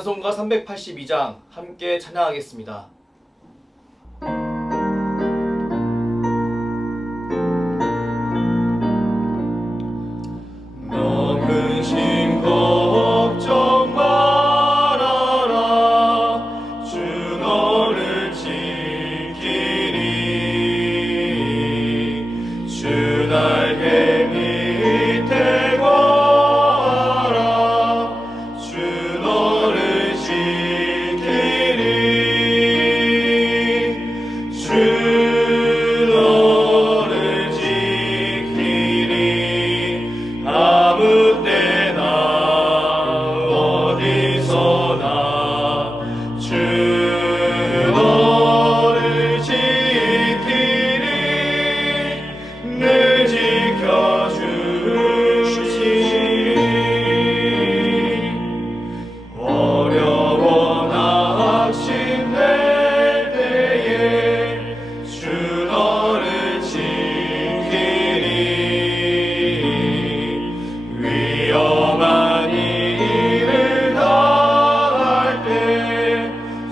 찬송가 382장 함께 찬양하겠습니다. 너 근심 걱정 말아라. 주 너를 지키리. 주 날개 밑에 거하라. 주 너를 지키리. 주 너를 지키리. 아무 때나 어디서나 주 너를 지키리. 늘 지켜주시리. 어려워 낙심될 때에 주 너를 지키리. 위험한 일을 당할 때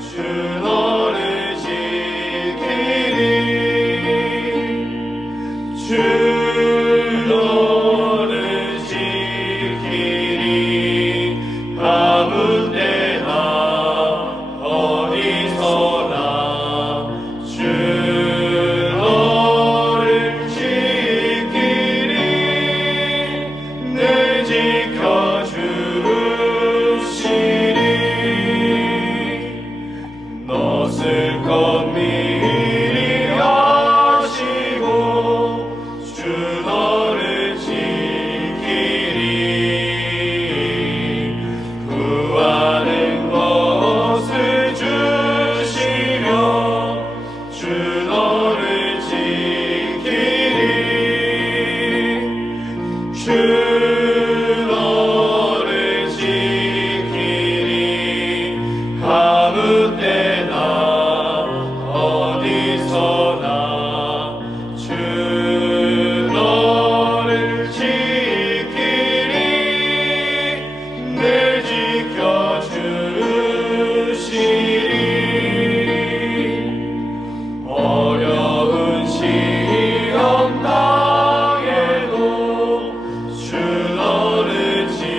주 너를 지키리. 주 너를 지키리. 아무 때나 어디서나 주 너를 지키리. 늘 지켜주시리. 너을 것 미리 아시고 주 너를 지키리. 구하는 것을 주시며 주 너를 지키리. 주 너를 지키리. 아무 때나 어디서나 주 너를 지키리. 늘 지켜주시리. 어려운 시험 당해도 주 너를 지키리.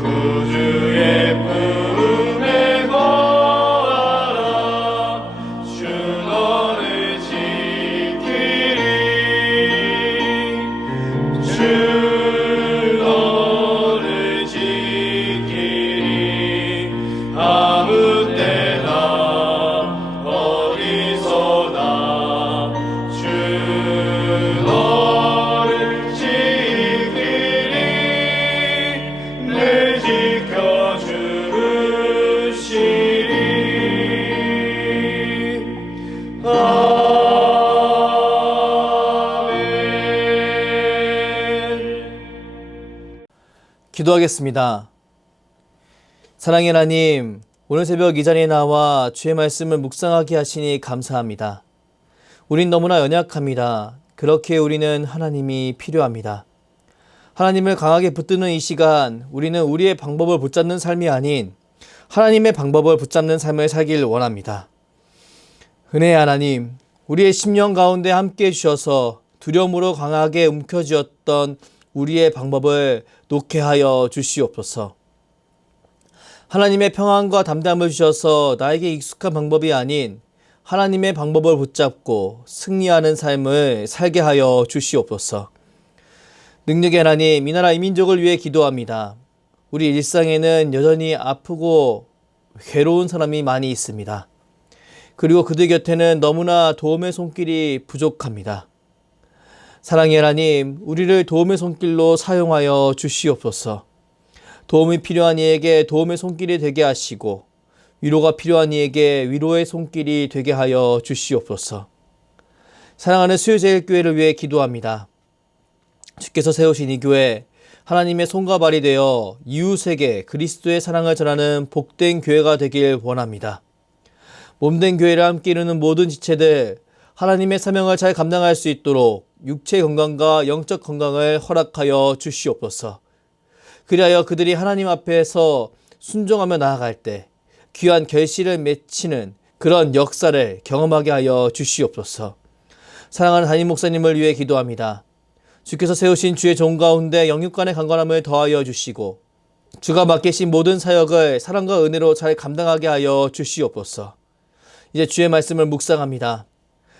구주의 품에 거하라. 주 너를 지키리. 주 너를 지키리. 아무 때나 어디서나 주 너를 지키리. 늘 지켜주시리. 아멘. 기도하겠습니다. 사랑의 하나님, 오늘 새벽 이 자리에 나와 주의 말씀을 묵상하게 하시니 감사합니다. 우린 너무나 연약합니다. 그렇게 우리는 하나님이 필요합니다. 하나님을 강하게 붙드는 이 시간, 우리는 우리의 방법을 붙잡는 삶이 아닌 하나님의 방법을 붙잡는 삶을 살길 원합니다. 은혜의 하나님, 우리의 심령 가운데 함께 해주셔서 두려움으로 강하게 움켜쥐었던 우리의 방법을 놓게 하여 주시옵소서. 하나님의 평안과 담담을 주셔서 나에게 익숙한 방법이 아닌 하나님의 방법을 붙잡고 승리하는 삶을 살게 하여 주시옵소서. 능력의 하나님, 이 나라 이 민족을 위해 기도합니다. 우리 일상에는 여전히 아프고 괴로운 사람이 많이 있습니다. 그리고 그들 곁에는 너무나 도움의 손길이 부족합니다. 사랑의 하나님, 우리를 도움의 손길로 사용하여 주시옵소서. 도움이 필요한 이에게 도움의 손길이 되게 하시고 위로가 필요한 이에게 위로의 손길이 되게 하여 주시옵소서. 사랑하는 수요제일교회를 위해 기도합니다. 주께서 세우신 이 교회, 하나님의 손과 발이 되어 이웃에게 그리스도의 사랑을 전하는 복된 교회가 되길 원합니다. 몸된 교회를 함께 이루는 모든 지체들, 하나님의 사명을 잘 감당할 수 있도록 육체 건강과 영적 건강을 허락하여 주시옵소서. 그리하여 그들이 하나님 앞에서 순종하며 나아갈 때 귀한 결실을 맺히는 그런 역사를 경험하게 하여 주시옵소서. 사랑하는 담임 목사님을 위해 기도합니다. 주께서 세우신 주의 종 가운데 영육간의 강건함을 더하여 주시고 주가 맡기신 모든 사역을 사랑과 은혜로 잘 감당하게 하여 주시옵소서. 이제 주의 말씀을 묵상합니다.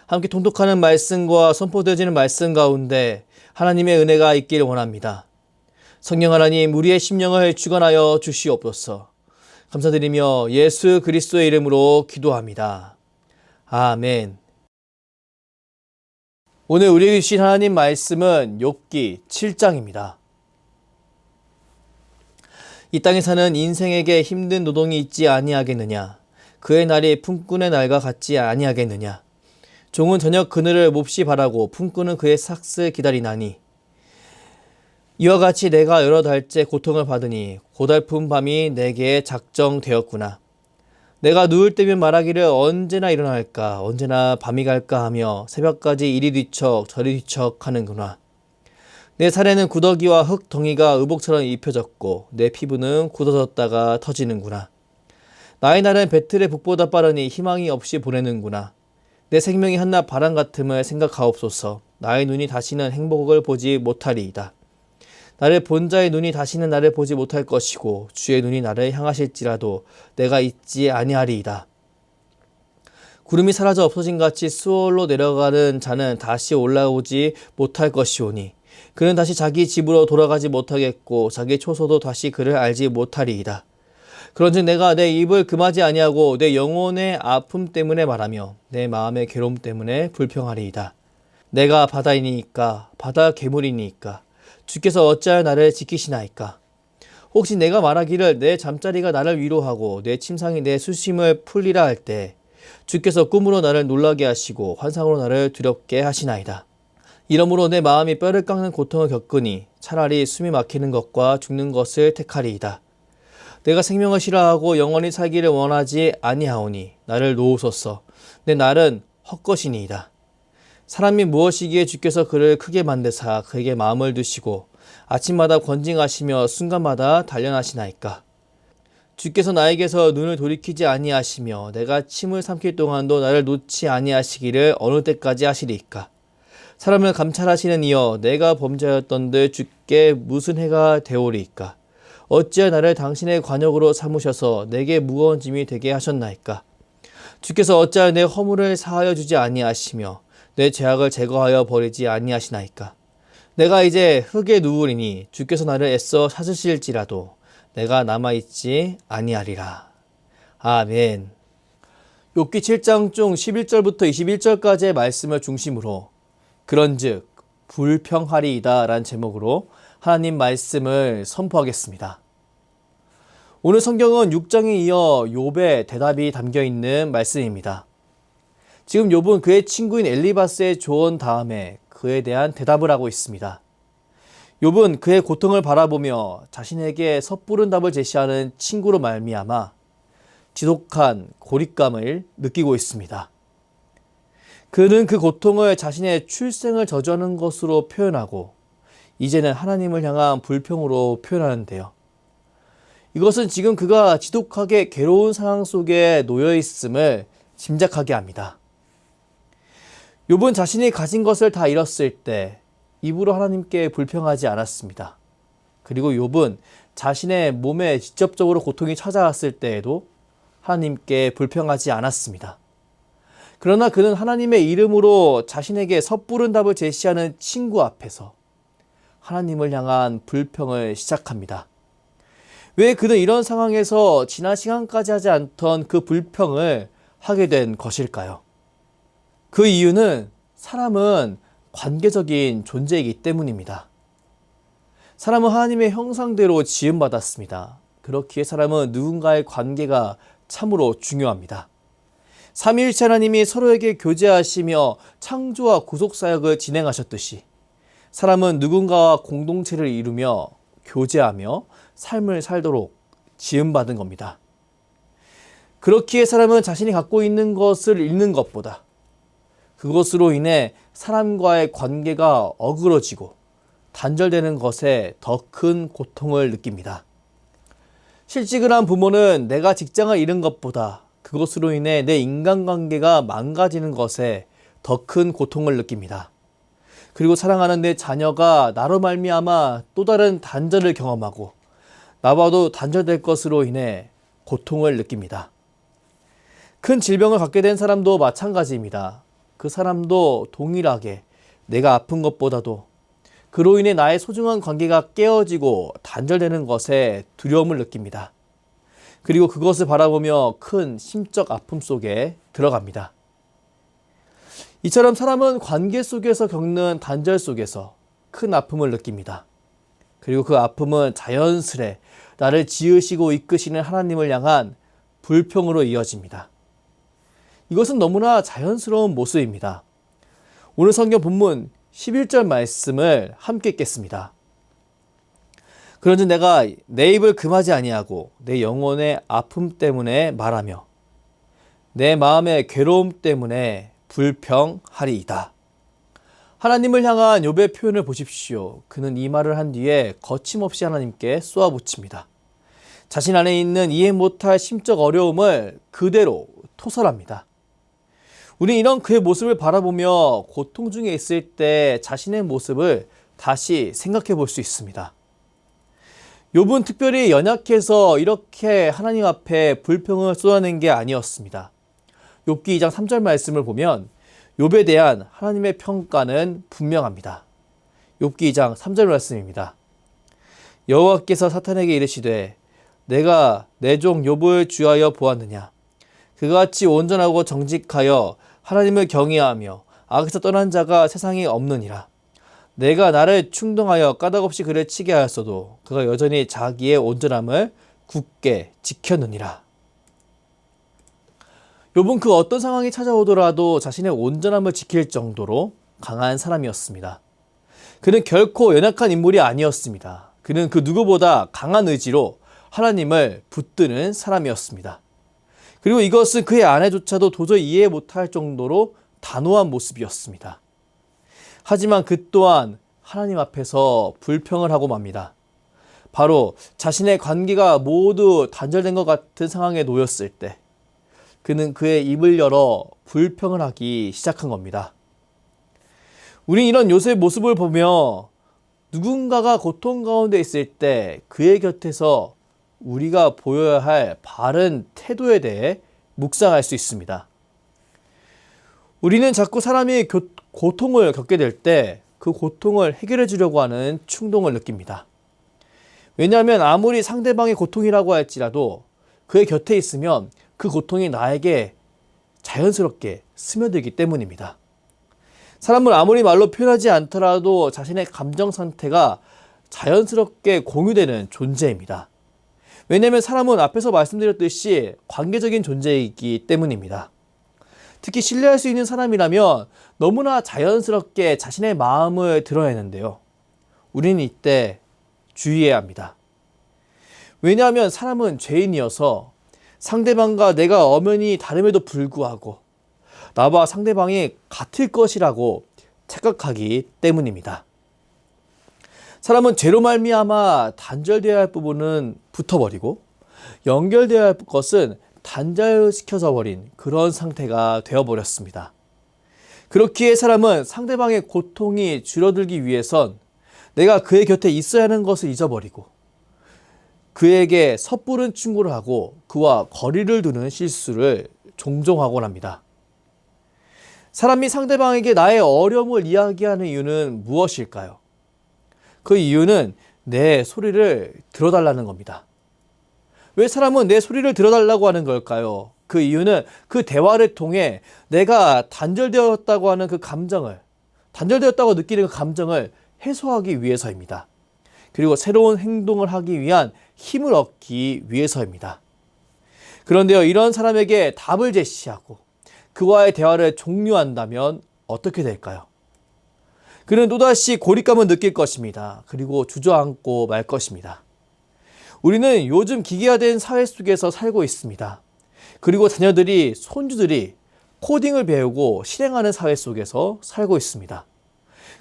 함께 통독하는 말씀과 선포되어지는 말씀 가운데 하나님의 은혜가 있길 원합니다. 성령 하나님, 우리의 심령을 주관하여 주시옵소서. 감사드리며 예수 그리스도의 이름으로 기도합니다. 아멘. 오늘 우리에게 주신 하나님 말씀은 욥기 7장입니다. 이 땅에 사는 인생에게 힘든 노동이 있지 아니하겠느냐? 그의 날이 품꾼의 날과 같지 아니하겠느냐? 종은 저녁 그늘을 몹시 바라고 품꾼은 그의 삭슬 기다리나니 이와 같이 내가 여러 달째 고통을 받으니 고달픈 밤이 내게 작정되었구나. 내가 누울 때면 말하기를 언제나 일어날까 언제나 밤이 갈까 하며 새벽까지 이리 뒤척 저리 뒤척 하는구나. 내 살에는 구더기와 흙덩이가 의복처럼 입혀졌고 내 피부는 굳어졌다가 터지는구나. 나의 날은 배틀의 북보다 빠르니 희망이 없이 보내는구나. 내 생명이 한낱 바람 같음을 생각하옵소서. 나의 눈이 다시는 행복을 보지 못하리이다. 나를 본 자의 눈이 다시는 나를 보지 못할 것이고 주의 눈이 나를 향하실지라도 내가 잊지 아니하리이다. 구름이 사라져 없어진 같이 수월로 내려가는 자는 다시 올라오지 못할 것이오니 그는 다시 자기 집으로 돌아가지 못하겠고 자기 초소도 다시 그를 알지 못하리이다. 그런즉 내가 내 입을 금하지 아니하고 내 영혼의 아픔 때문에 말하며 내 마음의 괴로움 때문에 불평하리이다. 내가 바다이니까 바다 괴물이니까 주께서 어찌하여 나를 지키시나이까. 혹시 내가 말하기를 내 잠자리가 나를 위로하고 내 침상이 내 수심을 풀리라 할 때 주께서 꿈으로 나를 놀라게 하시고 환상으로 나를 두렵게 하시나이다. 이러므로 내 마음이 뼈를 깎는 고통을 겪으니 차라리 숨이 막히는 것과 죽는 것을 택하리이다. 내가 생명을 싫어하고 영원히 살기를 원하지 아니하오니 나를 놓으소서. 내 날은 헛것이니이다. 사람이 무엇이기에 주께서 그를 크게 만드사 그에게 마음을 두시고 아침마다 권징하시며 순간마다 단련하시나이까. 주께서 나에게서 눈을 돌이키지 아니하시며 내가 침을 삼킬 동안도 나를 놓지 아니하시기를 어느 때까지 하시리이까. 사람을 감찰하시는 이여 내가 범죄하였던들 주께 무슨 해가 되오리이까. 어찌하여 나를 당신의 관역으로 삼으셔서 내게 무거운 짐이 되게 하셨나이까. 주께서 어찌하여 내 허물을 사하여 주지 아니하시며 내 죄악을 제거하여 버리지 아니하시나이까. 내가 이제 흙에 누우리니 주께서 나를 애써 찾으실지라도 내가 남아있지 아니하리라. 아멘. 욥기 7장 중 11절부터 21절까지의 말씀을 중심으로 그런즉 불평하리이다 라는 제목으로 하나님 말씀을 선포하겠습니다. 오늘 성경은 6장에 이어 욥의 대답이 담겨있는 말씀입니다. 지금 욥은 그의 친구인 엘리바스의 조언 다음에 그에 대한 대답을 하고 있습니다. 욥은 그의 고통을 바라보며 자신에게 섣부른 답을 제시하는 친구로 말미암아 지독한 고립감을 느끼고 있습니다. 그는 그 고통을 자신의 출생을 저주하는 것으로 표현하고 이제는 하나님을 향한 불평으로 표현하는데요. 이것은 지금 그가 지독하게 괴로운 상황 속에 놓여 있음을 짐작하게 합니다. 욥은 자신이 가진 것을 다 잃었을 때 입으로 하나님께 불평하지 않았습니다. 그리고 욥은 자신의 몸에 직접적으로 고통이 찾아왔을 때에도 하나님께 불평하지 않았습니다. 그러나 그는 하나님의 이름으로 자신에게 섣부른 답을 제시하는 친구 앞에서 하나님을 향한 불평을 시작합니다. 왜 그는 이런 상황에서 지난 시간까지 하지 않던 그 불평을 하게 된 것일까요? 그 이유는 사람은 관계적인 존재이기 때문입니다. 사람은 하나님의 형상대로 지음받았습니다. 그렇기에 사람은 누군가의 관계가 참으로 중요합니다. 삼위일체 하나님이 서로에게 교제하시며 창조와 구속사역을 진행하셨듯이 사람은 누군가와 공동체를 이루며 교제하며 삶을 살도록 지음받은 겁니다. 그렇기에 사람은 자신이 갖고 있는 것을 잃는 것보다 그것으로 인해 사람과의 관계가 어그러지고 단절되는 것에 더 큰 고통을 느낍니다. 실직을 한 부모는 내가 직장을 잃은 것보다 그것으로 인해 내 인간관계가 망가지는 것에 더 큰 고통을 느낍니다. 그리고 사랑하는 내 자녀가 나로 말미암아 또 다른 단절을 경험하고 나와도 단절될 것으로 인해 고통을 느낍니다. 큰 질병을 갖게 된 사람도 마찬가지입니다. 그 사람도 동일하게 내가 아픈 것보다도 그로 인해 나의 소중한 관계가 깨어지고 단절되는 것에 두려움을 느낍니다. 그리고 그것을 바라보며 큰 심적 아픔 속에 들어갑니다. 이처럼 사람은 관계 속에서 겪는 단절 속에서 큰 아픔을 느낍니다. 그리고 그 아픔은 자연스레 나를 지으시고 이끄시는 하나님을 향한 불평으로 이어집니다. 이것은 너무나 자연스러운 모습입니다. 오늘 성경 본문 11절 말씀을 함께 읽겠습니다. 그런즉 내가 내 입을 금하지 아니하고 내 영혼의 아픔 때문에 말하며 내 마음의 괴로움 때문에 불평하리이다. 하나님을 향한 욥의 표현을 보십시오. 그는 이 말을 한 뒤에 거침없이 하나님께 쏘아붙입니다. 자신 안에 있는 이해 못할 심적 어려움을 그대로 토설합니다. 우린 이런 그의 모습을 바라보며 고통 중에 있을 때 자신의 모습을 다시 생각해 볼 수 있습니다. 욥은 특별히 연약해서 이렇게 하나님 앞에 불평을 쏟아낸 게 아니었습니다. 욥기 2장 3절 말씀을 보면 욥에 대한 하나님의 평가는 분명합니다. 욥기 2장 3절 말씀입니다. 여호와께서 사탄에게 이르시되 내가 내 종 욥을 주하여 보았느냐. 그가 같이 온전하고 정직하여 하나님을 경외하며 악에서 떠난 자가 세상에 없느니라. 내가 나를 충동하여 까닭없이 그를 치게 하였어도 그가 여전히 자기의 온전함을 굳게 지켰느니라. 욥은 그 어떤 상황이 찾아오더라도 자신의 온전함을 지킬 정도로 강한 사람이었습니다. 그는 결코 연약한 인물이 아니었습니다. 그는 그 누구보다 강한 의지로 하나님을 붙드는 사람이었습니다. 그리고 이것은 그의 아내조차도 도저히 이해 못할 정도로 단호한 모습이었습니다. 하지만 그 또한 하나님 앞에서 불평을 하고 맙니다. 바로 자신의 관계가 모두 단절된 것 같은 상황에 놓였을 때 그는 그의 입을 열어 불평을 하기 시작한 겁니다. 우린 이런 욥의 모습을 보며 누군가가 고통 가운데 있을 때 그의 곁에서 우리가 보여야 할 바른 태도에 대해 묵상할 수 있습니다. 우리는 자꾸 사람이 고통을 겪게 될 때 그 고통을 해결해 주려고 하는 충동을 느낍니다. 왜냐하면 아무리 상대방의 고통이라고 할지라도 그의 곁에 있으면 그 고통이 나에게 자연스럽게 스며들기 때문입니다. 사람은 아무리 말로 표현하지 않더라도 자신의 감정 상태가 자연스럽게 공유되는 존재입니다. 왜냐하면 사람은 앞에서 말씀드렸듯이 관계적인 존재이기 때문입니다. 특히 신뢰할 수 있는 사람이라면 너무나 자연스럽게 자신의 마음을 드러내는데요. 우리는 이때 주의해야 합니다. 왜냐하면 사람은 죄인이어서 상대방과 내가 엄연히 다름에도 불구하고 나와 상대방이 같을 것이라고 착각하기 때문입니다. 사람은 죄로 말미암아 단절되어야 할 부분은 붙어버리고 연결되어야 할 것은 단절시켜져 버린 그런 상태가 되어버렸습니다. 그렇기에 사람은 상대방의 고통이 줄어들기 위해선 내가 그의 곁에 있어야 하는 것을 잊어버리고 그에게 섣부른 충고를 하고 그와 거리를 두는 실수를 종종 하곤 합니다. 사람이 상대방에게 나의 어려움을 이야기하는 이유는 무엇일까요? 그 이유는 내 소리를 들어달라는 겁니다. 왜 사람은 내 소리를 들어달라고 하는 걸까요? 그 이유는 그 대화를 통해 내가 단절되었다고 하는 그 감정을, 단절되었다고 느끼는 그 감정을 해소하기 위해서입니다. 그리고 새로운 행동을 하기 위한 힘을 얻기 위해서입니다. 그런데요, 이런 사람에게 답을 제시하고 그와의 대화를 종료한다면 어떻게 될까요? 그는 또다시 고립감을 느낄 것입니다. 그리고 주저앉고 말 것입니다. 우리는 요즘 기계화된 사회 속에서 살고 있습니다. 그리고 자녀들이, 손주들이 코딩을 배우고 실행하는 사회 속에서 살고 있습니다.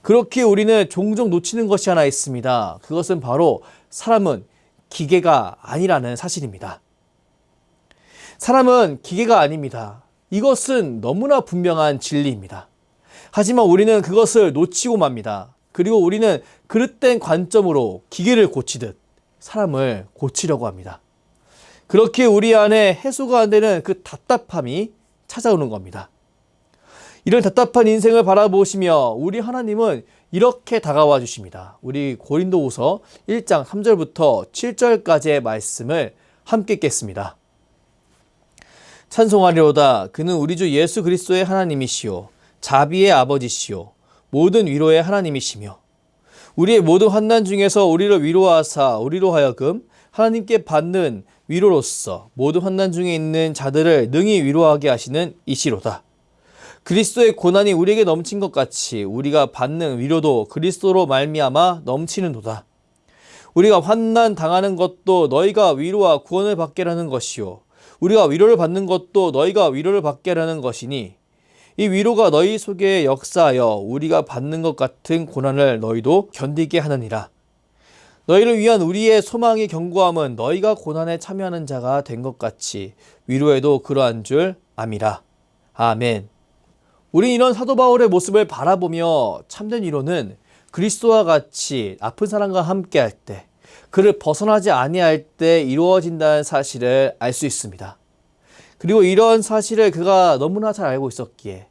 그렇게 우리는 종종 놓치는 것이 하나 있습니다. 그것은 바로 사람은 기계가 아니라는 사실입니다. 사람은 기계가 아닙니다. 이것은 너무나 분명한 진리입니다. 하지만 우리는 그것을 놓치고 맙니다. 그리고 우리는 그릇된 관점으로 기계를 고치듯 사람을 고치려고 합니다. 그렇게 우리 안에 해소가 안 되는 그 답답함이 찾아오는 겁니다. 이런 답답한 인생을 바라보시며 우리 하나님은 이렇게 다가와 주십니다. 우리 고린도후서 1장 3절부터 7절까지의 말씀을 함께 읽겠습니다. 찬송하리로다. 그는 우리 주 예수 그리스도의 하나님이시요 자비의 아버지시요 모든 위로의 하나님이시며 우리의 모든 환난 중에서 우리를 위로하사 우리로 하여금 하나님께 받는 위로로서 모든 환난 중에 있는 자들을 능히 위로하게 하시는 이시로다. 그리스도의 고난이 우리에게 넘친 것 같이 우리가 받는 위로도 그리스도로 말미암아 넘치는도다. 우리가 환난 당하는 것도 너희가 위로와 구원을 받게라는 것이요 우리가 위로를 받는 것도 너희가 위로를 받게라는 것이니 이 위로가 너희 속에 역사하여 우리가 받는 것 같은 고난을 너희도 견디게 하느니라. 너희를 위한 우리의 소망의 견고함은 너희가 고난에 참여하는 자가 된 것 같이 위로에도 그러한 줄 암이라. 아멘. 우리 이런 사도 바울의 모습을 바라보며 참된 위로는 그리스도와 같이 아픈 사람과 함께 할 때, 그를 벗어나지 아니할 때 이루어진다는 사실을 알 수 있습니다. 그리고 이런 사실을 그가 너무나 잘 알고 있었기에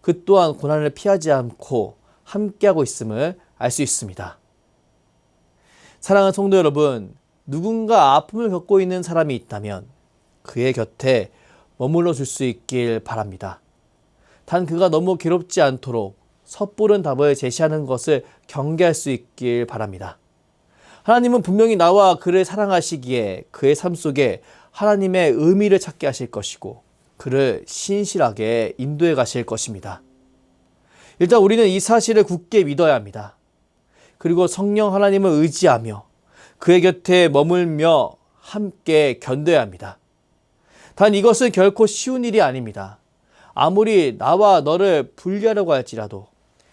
그 또한 고난을 피하지 않고 함께하고 있음을 알 수 있습니다. 사랑하는 성도 여러분, 누군가 아픔을 겪고 있는 사람이 있다면 그의 곁에 머물러 줄 수 있길 바랍니다. 단 그가 너무 괴롭지 않도록 섣부른 답을 제시하는 것을 경계할 수 있길 바랍니다. 하나님은 분명히 나와 그를 사랑하시기에 그의 삶 속에 하나님의 의미를 찾게 하실 것이고 그를 신실하게 인도해 가실 것입니다. 일단 우리는 이 사실을 굳게 믿어야 합니다. 그리고 성령 하나님을 의지하며 그의 곁에 머물며 함께 견뎌야 합니다. 단 이것은 결코 쉬운 일이 아닙니다. 아무리 나와 너를 분리하려고 할지라도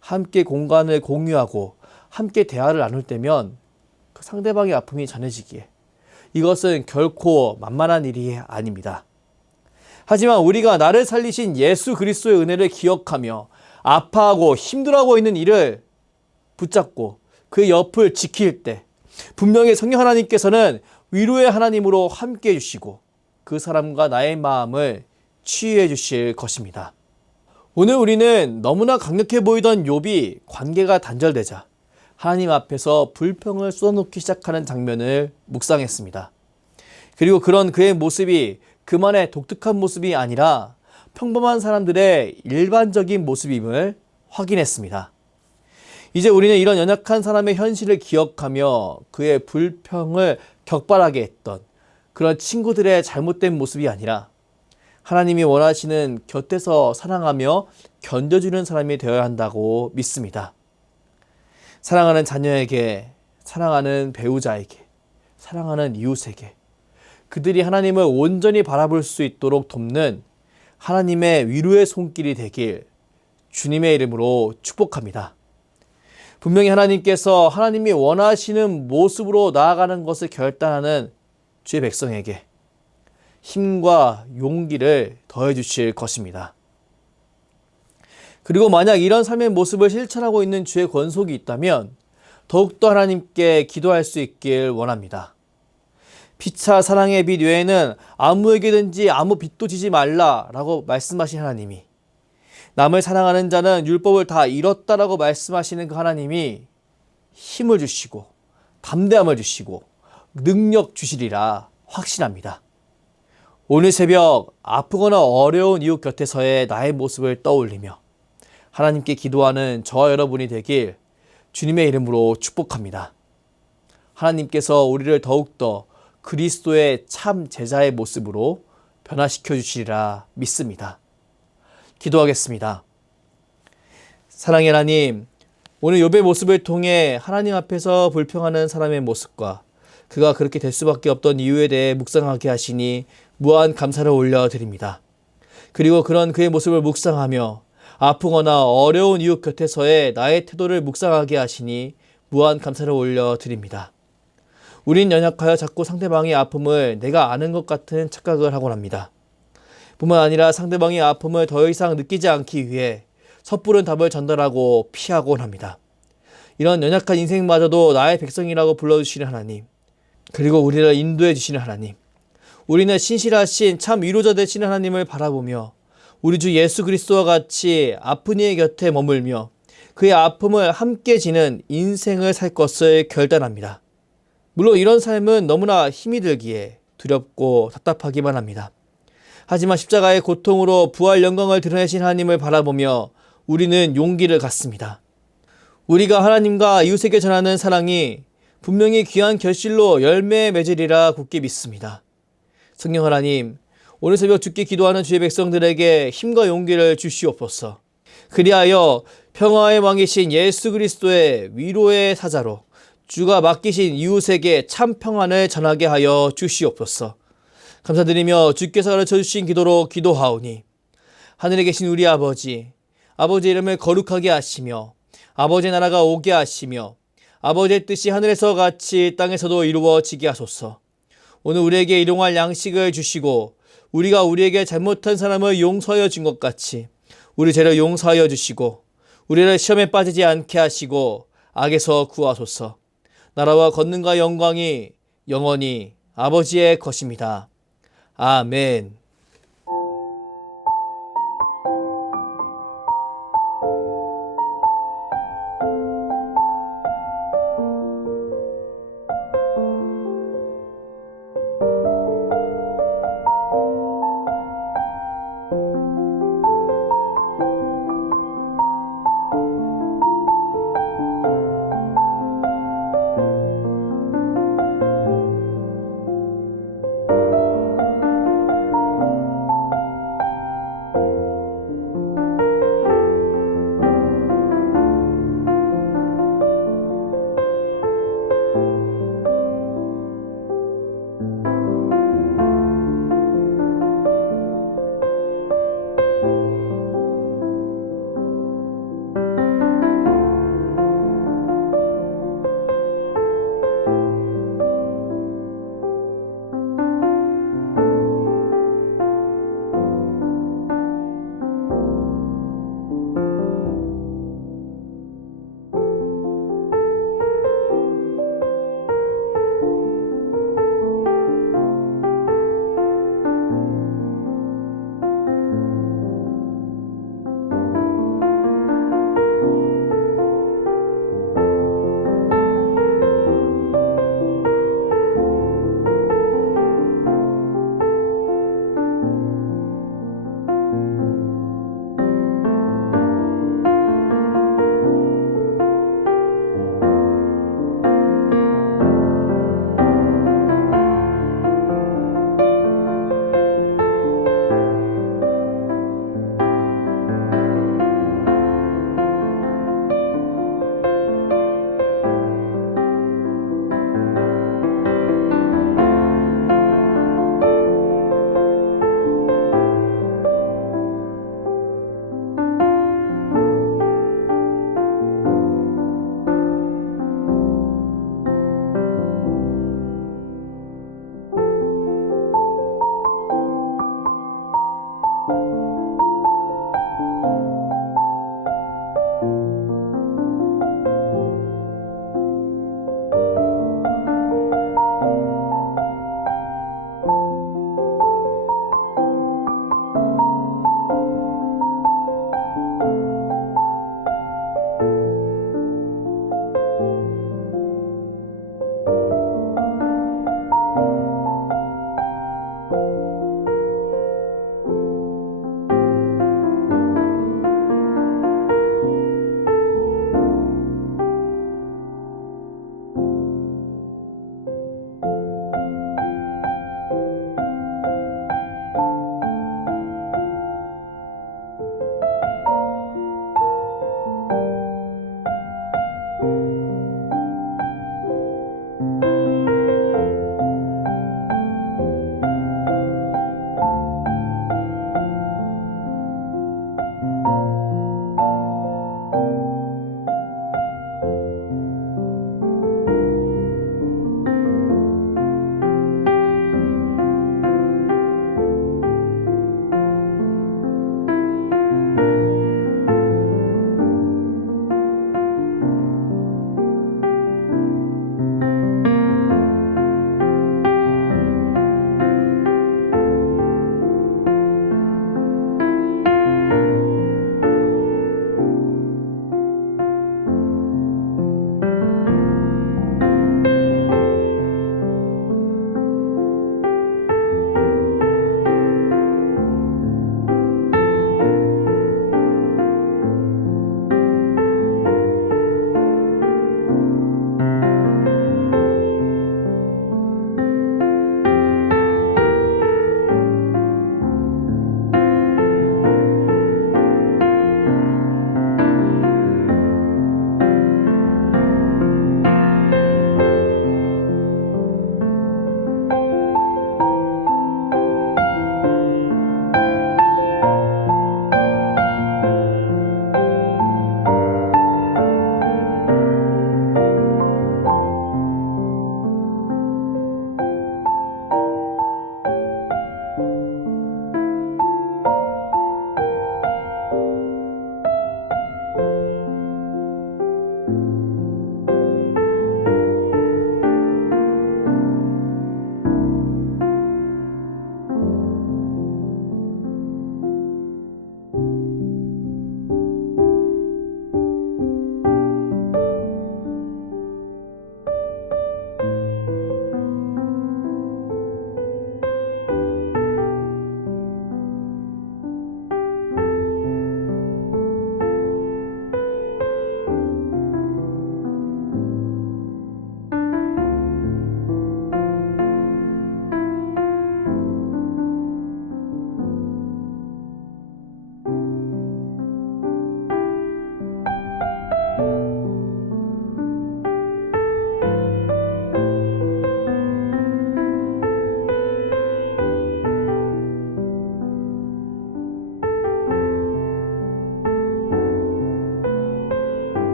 함께 공간을 공유하고 함께 대화를 나눌 때면 그 상대방의 아픔이 전해지기에 이것은 결코 만만한 일이 아닙니다. 하지만 우리가 나를 살리신 예수 그리스도의 은혜를 기억하며 아파하고 힘들어하고 있는 이를 붙잡고 그의 옆을 지킬 때 분명히 성령 하나님께서는 위로의 하나님으로 함께 해주시고 그 사람과 나의 마음을 치유해 주실 것입니다. 오늘 우리는 너무나 강력해 보이던 욥이 관계가 단절되자 하나님 앞에서 불평을 쏟아놓기 시작하는 장면을 묵상했습니다. 그리고 그런 그의 모습이 그만의 독특한 모습이 아니라 평범한 사람들의 일반적인 모습임을 확인했습니다. 이제 우리는 이런 연약한 사람의 현실을 기억하며 그의 불평을 격발하게 했던 그런 친구들의 잘못된 모습이 아니라 하나님이 원하시는 곁에서 사랑하며 견뎌주는 사람이 되어야 한다고 믿습니다. 사랑하는 자녀에게, 사랑하는 배우자에게, 사랑하는 이웃에게 그들이 하나님을 온전히 바라볼 수 있도록 돕는 하나님의 위로의 손길이 되길 주님의 이름으로 축복합니다. 분명히 하나님께서 하나님이 원하시는 모습으로 나아가는 것을 결단하는 주의 백성에게 힘과 용기를 더해 주실 것입니다. 그리고 만약 이런 삶의 모습을 실천하고 있는 주의 권속이 있다면 더욱더 하나님께 기도할 수 있길 원합니다. 피차 사랑의 빛 외에는 아무에게든지 아무 빛도 지지 말라라고 말씀하신 하나님이, 남을 사랑하는 자는 율법을 다 이뤘다라고 말씀하시는 그 하나님이 힘을 주시고 담대함을 주시고 능력 주시리라 확신합니다. 오늘 새벽 아프거나 어려운 이웃 곁에서의 나의 모습을 떠올리며 하나님께 기도하는 저와 여러분이 되길 주님의 이름으로 축복합니다. 하나님께서 우리를 더욱더 그리스도의 참 제자의 모습으로 변화시켜 주시리라 믿습니다. 기도하겠습니다. 사랑의 하나님, 오늘 욥의 모습을 통해 하나님 앞에서 불평하는 사람의 모습과 그가 그렇게 될 수밖에 없던 이유에 대해 묵상하게 하시니 무한 감사를 올려드립니다. 그리고 그런 그의 모습을 묵상하며 아프거나 어려운 이웃 곁에서의 나의 태도를 묵상하게 하시니 무한 감사를 올려드립니다. 우린 연약하여 자꾸 상대방의 아픔을 내가 아는 것 같은 착각을 하곤 합니다. 뿐만 아니라 상대방의 아픔을 더 이상 느끼지 않기 위해 섣부른 답을 전달하고 피하곤 합니다. 이런 연약한 인생마저도 나의 백성이라고 불러주시는 하나님, 그리고 우리를 인도해 주시는 하나님, 우리는 신실하신 참 위로자 되시는 하나님을 바라보며 우리 주 예수 그리스도와 같이 아픈 이의 곁에 머물며 그의 아픔을 함께 지는 인생을 살 것을 결단합니다. 물론 이런 삶은 너무나 힘이 들기에 두렵고 답답하기만 합니다. 하지만 십자가의 고통으로 부활 영광을 드러내신 하나님을 바라보며 우리는 용기를 갖습니다. 우리가 하나님과 이웃에게 전하는 사랑이 분명히 귀한 결실로 열매 맺으리라 굳게 믿습니다. 성령 하나님, 오늘 새벽 주께 기도하는 주의 백성들에게 힘과 용기를 주시옵소서. 그리하여 평화의 왕이신 예수 그리스도의 위로의 사자로 주가 맡기신 이웃에게 참 평안을 전하게 하여 주시옵소서. 감사드리며 주께서 가르쳐 주신 기도로 기도하오니 하늘에 계신 우리 아버지, 아버지의 이름을 거룩하게 하시며 아버지의 나라가 오게 하시며 아버지의 뜻이 하늘에서 같이 땅에서도 이루어지게 하소서. 오늘 우리에게 일용할 양식을 주시고 우리가 우리에게 잘못한 사람을 용서하여 준 것 같이 우리 죄를 용서하여 주시고 우리를 시험에 빠지지 않게 하시고 악에서 구하소서. 나라와 권능과 영광이 영원히 아버지의 것입니다. 아멘.